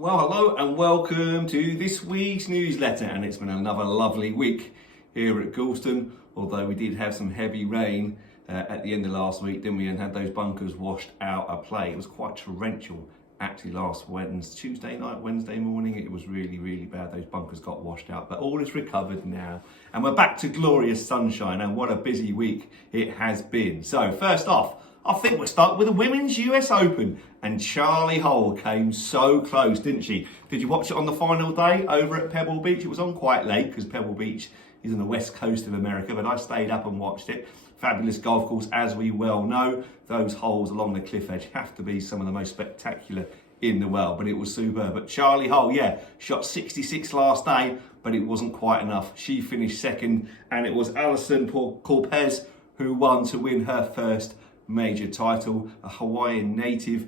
Well, hello and welcome to this week's newsletter, and it's been another lovely week here at Galston, although we did have some heavy rain at the end of last week, didn't we, and had those bunkers washed out of play. It was quite torrential actually last Tuesday night, Wednesday morning. It was really, really bad. Those bunkers got washed out, but all is recovered now and we're back to glorious sunshine, and what a busy week it has been. So first off, I think we'll start with the Women's US Open, and Charlie Hull came so close, didn't she? Did you watch it on the final day over at Pebble Beach? It was on quite late because Pebble Beach is on the west coast of America, but I stayed up and watched it. Fabulous golf course, as we well know. Those holes along the cliff edge have to be some of the most spectacular in the world, but it was superb. But Charlie Hull, shot 66 last day, but it wasn't quite enough. She finished second, and it was Alison Corpez who won to win her first major title, a Hawaiian native.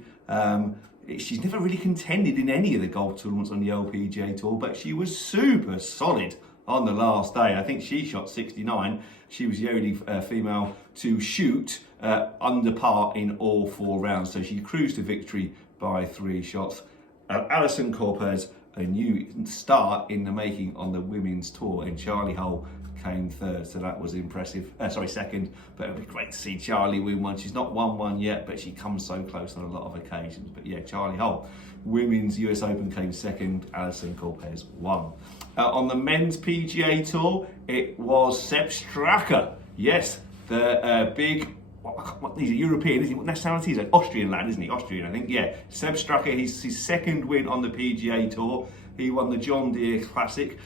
She's never really contended in any of the golf tournaments on the LPGA Tour, but she was super solid on the last day. I think she shot 69. She was the only female to shoot under par in all 4 rounds, so she cruised to victory by 3 shots. Alison Corpez, a new start in the making on the women's tour, and Charlie Hull came third, so that was impressive. Second, but it'd be great to see Charlie win one. She's not won one yet, but she comes so close on a lot of occasions. But yeah, Charlie Hull, Women's US Open, came second. Alison Corpez won. On the men's PGA Tour, it was Sepp Straka. Yes, the big, he's a European, isn't he? What nationality is he? Austrian lad, isn't he? Austrian, I think. Yeah, Sepp Straka, his second win on the PGA Tour. He won the John Deere Classic.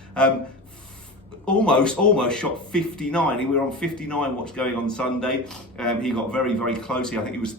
Almost shot 59. We were on 59 what's going on Sunday. He got very, very close. I think it was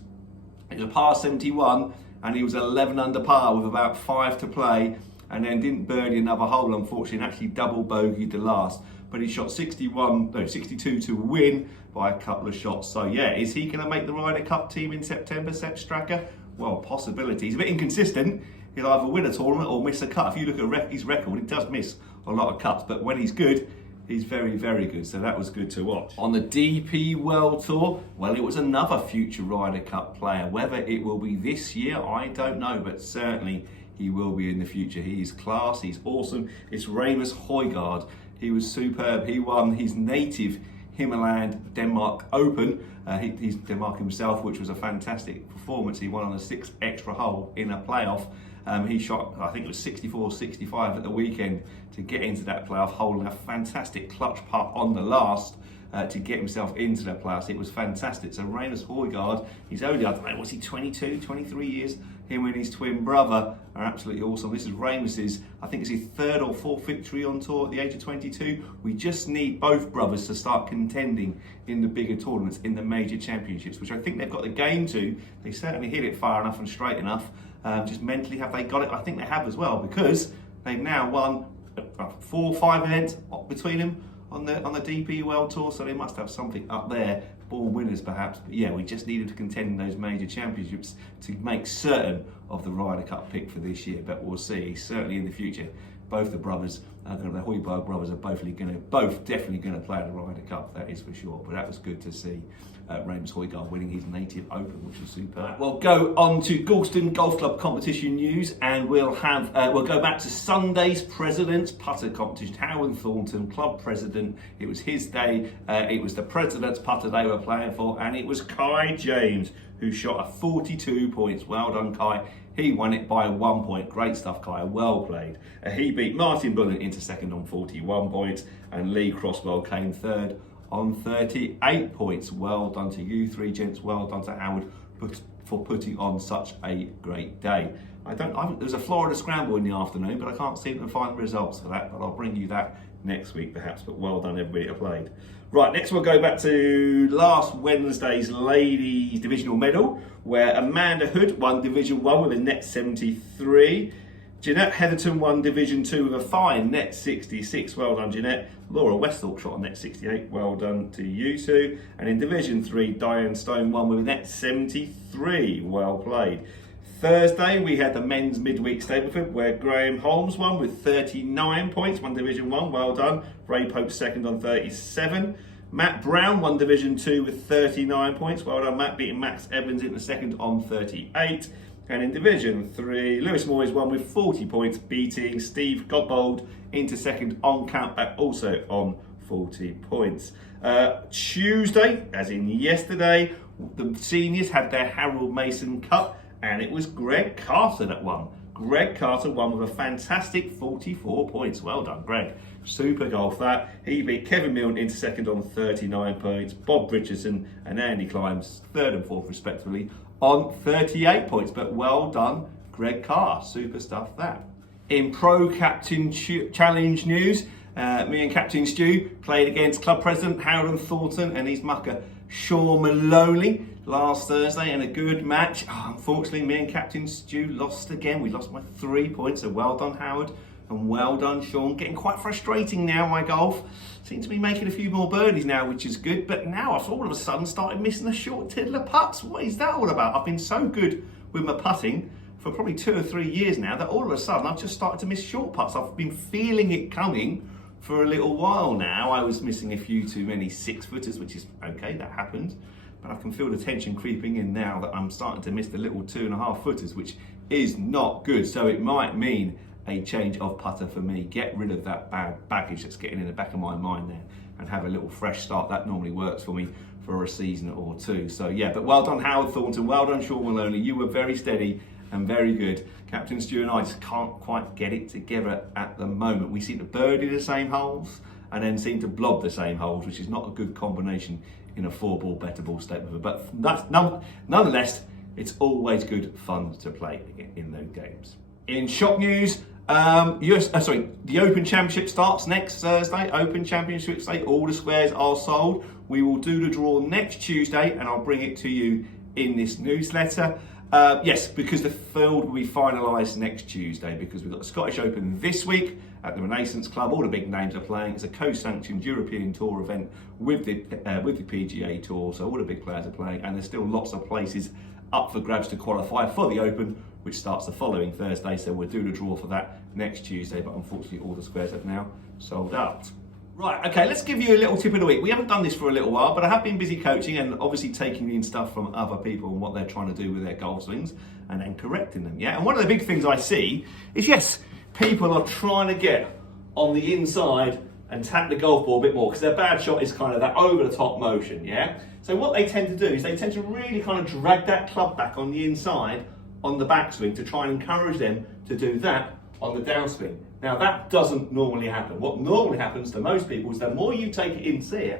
a par 71, and he was 11 under par with about 5 to play, and then didn't birdie another hole, unfortunately, and actually double bogeyed the last. But he shot 62 to win by a couple of shots. So yeah, is he going to make the Ryder Cup team in September, Sepp Straka? Well, possibility. He's a bit inconsistent. He'll either win a tournament or miss a cut. If you look at his record, he does miss a lot of cuts, but when he's good, he's very, very good. So that was good to watch. On the DP World Tour, well, it was another future Ryder Cup player. Whether it will be this year, I don't know, but certainly he will be in the future. He's class, he's awesome. It's Rasmus Højgaard. He was superb. He won his native Himmerland Denmark Open. He's Denmark himself, which was a fantastic performance. He won on a 6th extra hole in a playoff. He shot, I think it was 64, 65 at the weekend to get into that playoff, holding a fantastic clutch putt on the last to get himself into the playoffs. It was fantastic. So Rasmus Højgaard, he's only, I don't know, was he 22, 23 years? Him and his twin brother are absolutely awesome. This is Rasmus's, I think it's his 3rd or 4th victory on tour at the age of 22. We just need both brothers to start contending in the bigger tournaments, in the major championships, which I think they've got the game to. They certainly hit it far enough and straight enough. Just mentally, have they got it? I think they have as well, because they've now won 4 or 5 events between them on the DP World Tour, so they must have something up there, born winners perhaps. But yeah, we just needed to contend in those major championships to make certain of the Ryder Cup pick for this year, but we'll see. Certainly in the future, both the brothers, the Højgaard brothers, are both definitely going to play at the Ryder Cup, that is for sure. But that was good to see Rasmus Højgaard winning his native Open, which was superb. We'll go on to Galston Golf Club competition news, and we'll go back to Sunday's President's Putter competition. Howard Thornton, club president, it was his day. It was the President's Putter they were playing for, and it was Kai James who shot a 42 points. Well done, Kai. He won it by 1 point. Great stuff, Kai. Well played. He beat Martin Bullen into second on 41 points, and Lee Crosswell came third on 38 points. Well done to you 3 gents. Well done to Howard for putting on such a great day. There was a Florida Scramble in the afternoon, but I can't seem to find the results for that, but I'll bring you that next week perhaps. But well done everybody that played. Right, next we'll go back to last Wednesday's ladies divisional medal, where Amanda Hood won Division 1 with a net 73. Jeanette Heatherton won Division 2 with a fine net 66. Well done, Jeanette. Laura Westthorpe shot a net 68. Well done to you two. And in Division 3, Diane Stone won with a net 73. Well played. Thursday, we had the men's midweek Stableford, where Graham Holmes won with 39 points, won Division 1, well done. Ray Pope second on 37. Matt Brown won Division 2 with 39 points, well done Matt, beating Max Evans in the second on 38. And in Division 3, Lewis Moyes won with 40 points, beating Steve Godbold into second on countback, also on 40 points. Tuesday, as in yesterday, the seniors had their Harold Mason Cup, and it was Greg Carter that won. Greg Carter won with a fantastic 44 points. Well done, Greg. Super golf that. He beat Kevin Milne into second on 39 points. Bob Richardson and Andy Climbs, third and fourth respectively, on 38 points. But well done, Greg Carr. Super stuff that. In Pro Captain Challenge news, me and Captain Stu played against Club President Howden Thornton and his mucker Sean Maloney last Thursday in a good match. Unfortunately, me and Captain Stu lost again. We lost by 3 points, so well done, Howard, and well done, Sean. Getting quite frustrating now, my golf. Seem to be making a few more birdies now, which is good, but now I've all of a sudden started missing the short tiddler putts. What is that all about? I've been so good with my putting for probably 2 or 3 years now that all of a sudden I've just started to miss short putts. I've been feeling it coming for a little while now. I was missing a few too many 6-footers, which is okay, that happened. But I can feel the tension creeping in now that I'm starting to miss the little 2.5-footers, which is not good. So it might mean a change of putter for me. Get rid of that bad baggage that's getting in the back of my mind there and have a little fresh start. That normally works for me for a season or two. So yeah, but well done, Howard Thornton. Well done, Sean Maloney. You were very steady and very good. Captain Stu and I just can't quite get it together at the moment. We seem to birdie the same holes and then seem to blob the same holes, which is not a good combination in a 4-ball, better ball state. But that's nonetheless, it's always good fun to play in those games. In shop news, the Open Championship starts next Thursday. Open Championship Day, all the squares are sold. We will do the draw next Tuesday, and I'll bring it to you in this newsletter. Yes, because the field will be finalised next Tuesday, because we've got the Scottish Open this week at the Renaissance Club. All the big names are playing. It's a co-sanctioned European Tour event with the PGA Tour, so all the big players are playing, and there's still lots of places up for grabs to qualify for the Open, which starts the following Thursday. So we'll do the draw for that next Tuesday, but unfortunately all the squares have now sold out. Right, okay, let's give you a little tip of the week. We haven't done this for a little while, but I have been busy coaching and obviously taking in stuff from other people and what they're trying to do with their golf swings and then correcting them, yeah? And one of the big things I see is, yes, people are trying to get on the inside and tap the golf ball a bit more because their bad shot is kind of that over-the-top motion, yeah? So what they tend to do is they tend to really kind of drag that club back on the inside on the backswing to try and encourage them to do that on the downswing. Now that doesn't normally happen. What normally happens to most people is the more you take it in here,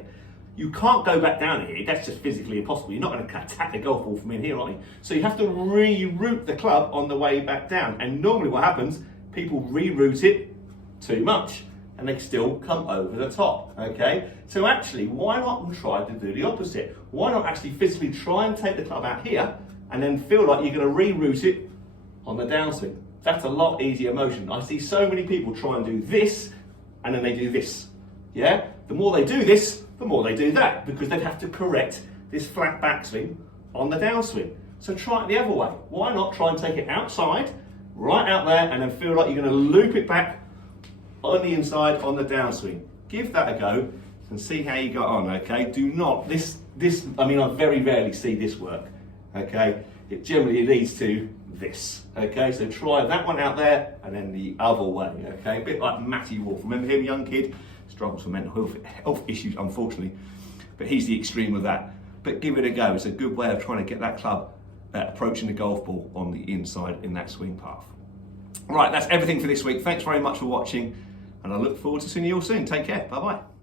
you can't go back down here. That's just physically impossible. You're not going to attack the golf ball from in here, are you? So you have to reroute the club on the way back down. And normally what happens, people reroute it too much and they still come over the top, okay? So actually, why not try to do the opposite? Why not actually physically try and take the club out here and then feel like you're going to reroute it on the downswing? That's a lot easier motion. I see so many people try and do this and then they do this, yeah? The more they do this, the more they do that, because they'd have to correct this flat backswing on the downswing. So try it the other way. Why not try and take it outside, right out there, and then feel like you're going to loop it back on the inside on the downswing. Give that a go and see how you got on, okay? Do not, I mean, I very rarely see this work, okay? It generally leads to this, okay? So try that one out there and then the other way, okay? A bit like Matty Wolf. Remember him, young kid? Struggles with mental health issues, unfortunately, but he's the extreme of that. But give it a go. It's a good way of trying to get that club approaching the golf ball on the inside in that swing path. Right, that's everything for this week. Thanks very much for watching, and I look forward to seeing you all soon. Take care. Bye-bye.